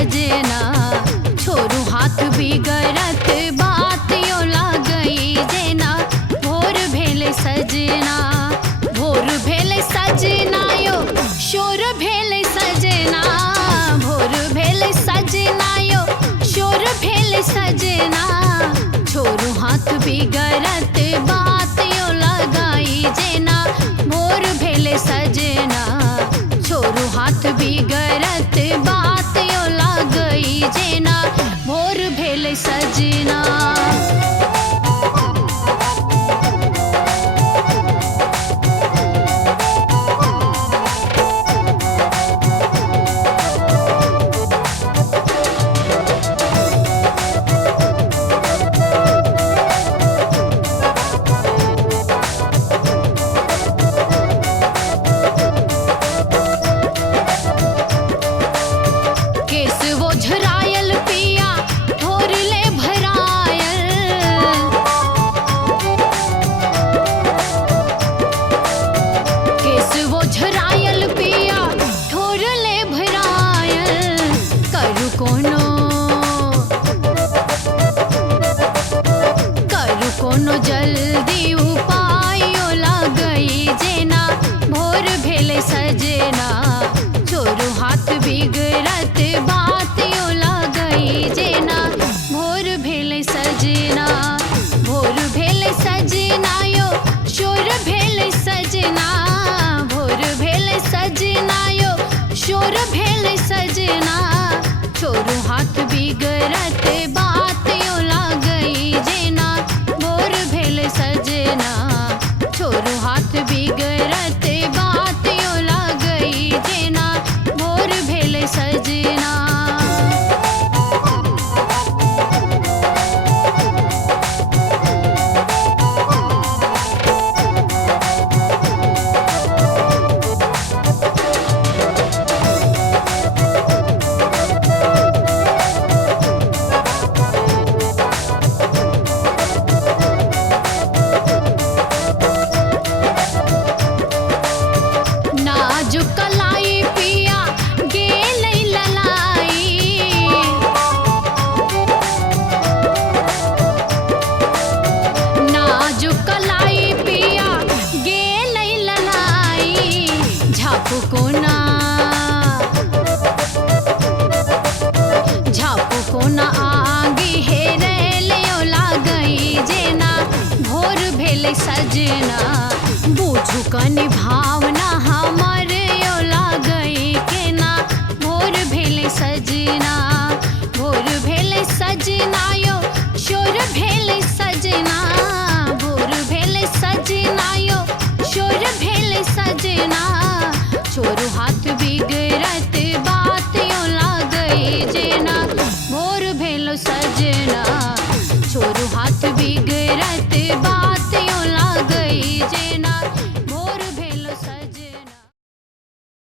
सजना छोरू हाथ बिगड़त बात यो लागई जेना भोर भेले सजना भोर भेले सजना यो शोर भेले सजना भोर भेले सजना यो शोर भेले सजना छोरू हाथ बिगड़त बात यो लगाई जेना भोर भेले सजना छोरू हाथ बिगड़त बात यो लागई जेना भोर भेले सजना जल्दी उपाय लगई जेना भोर भेले सजना छोरू हाथ बिगड़त बात यो लगई जेना भोर भेले सजना भोर भेले सजना यो शोर भेले सजना भोर भेले सजना यो शोर भेले सजना छोरू हाथ बिगड़त बात यो लगई जेना भोर भेले सजना छोरू हाथ बिगड़त बात यो लगई जेना भोर भेले सजना सजना बूझू कनि भा